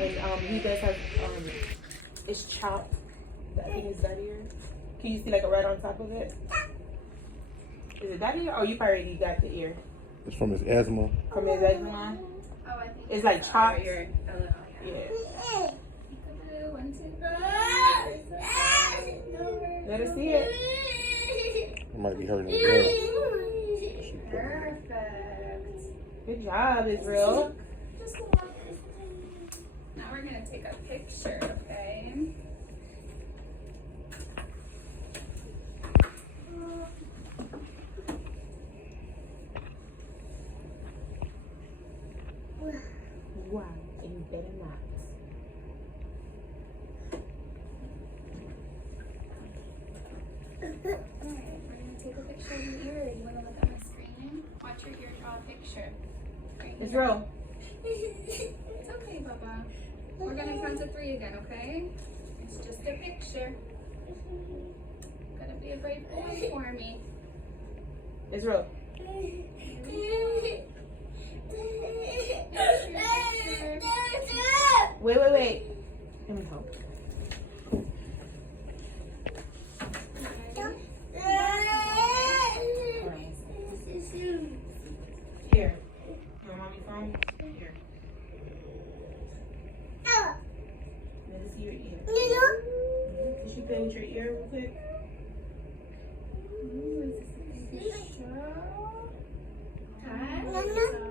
And he does have it's chopped. I think it's that ear. Can you see like a red on top of it? Is it that ear? Or you already got the ear? It's from his asthma. From his eczema? Oh, I think It's like chopped. ear. Yeah. Peekaboo, 1, 2, 3. Let us see it. It might be hurting his ear. Perfect. Good job, Israel. Just walk. Now we're gonna take a picture, okay? Wow, and you better not. Alright, we're gonna take a picture of your ear. You wanna look at my screen? Watch your ear draw a picture. Right here. Israel. It's okay, Bubba. We're gonna count to 3 again, okay? It's just a picture. Gotta be a brave boy for me. Israel. Wait. Let me help. Here. Your mommy phone? Here. Let me see your ear. Can she paint your ear real quick? Ooh, is this a picture? Hi.